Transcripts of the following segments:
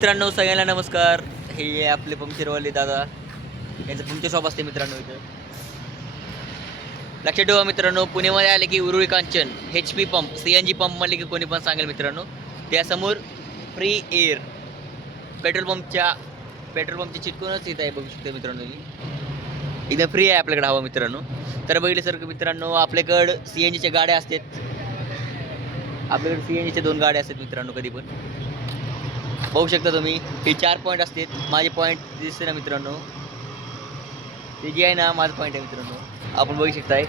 मित्रांनो सगळ्यांना नमस्कार. हे आपले पंक्चरवाले दादा यांचं पंक्चर शॉप असते मित्रांनो इथं. लक्षात ठेवा मित्रांनो, पुणेमध्ये आले की Uruli Kanchan HP pump CNG pump म्हणले की कोणी पण सांगेल मित्रांनो. त्यासमोर फ्री एअर पेट्रोल पंपच्या चिटकूनच इथं आहे, बघू शकता मित्रांनो. इथं फ्री आहे आपल्याकडे हवा मित्रांनो. तर बघितलं सर मित्रांनो, आपल्याकडं CNGच्या गाड्या असतात. आपल्याकडे CNGच्या 2 गाड्या असतात मित्रांनो. कधी पण बघू शकता तुम्ही, हे 4 पॉईंट असतात. माझे पॉईंट दिसते ना मित्रांनो, ते जे आहे ना माझं पॉईंट आहे मित्रांनो, आपण बघू शकताय.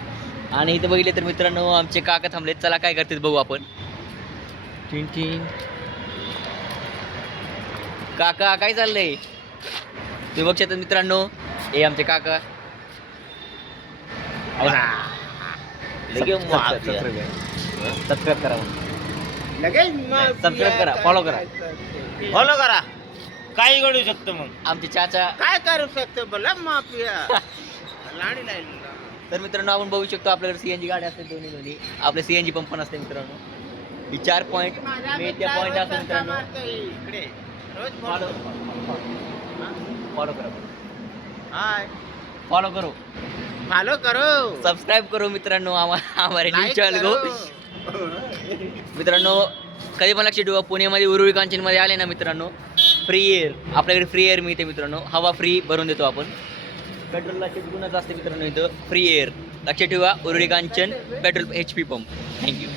आणि इथं बघितले तर मित्रांनो आमचे काका थांबलेत. चला काय करतात बघू आपण. काका काय चाललंय तुम्ही बघू शकता मित्रांनो. हे आमचे काका सबस्क्राईब करा, सबस्क्राईब करा, फॉलो करा. काही घडू शकतं. मग आमचे चाचा काय करू शकतो बोला माफिया लाडी लाईन. तर मित्रांनो आपण बघू शकतो आपल्याकडे CNG गाड्या असतात दोन्ही. आपले CNG पंप पण असते मित्रांनो. ही 4 पॉईंट मी त्या पॉईंट असतो मित्रांनो. इकडे रोज फॉलो करा, हाय फॉलो करो, फॉलो करो, सब्सक्राइब करो मित्रांनो हमारे न्यूज चॅनल को. मित्रांनो कधी पण लक्ष ठेवा, पुण्यामध्ये उरुळी कांचनमध्ये आले ना मित्रांनो, फ्री एअर आपल्याकडे फ्री एअर मिळते मित्रांनो. हवा फ्री भरून देतो आपण. पेट्रोलला चिटकूनच असते मित्रांनो इथं फ्री एअर. लक्ष ठेवा, Uruli Kanchan petrol HP pump. Thank you.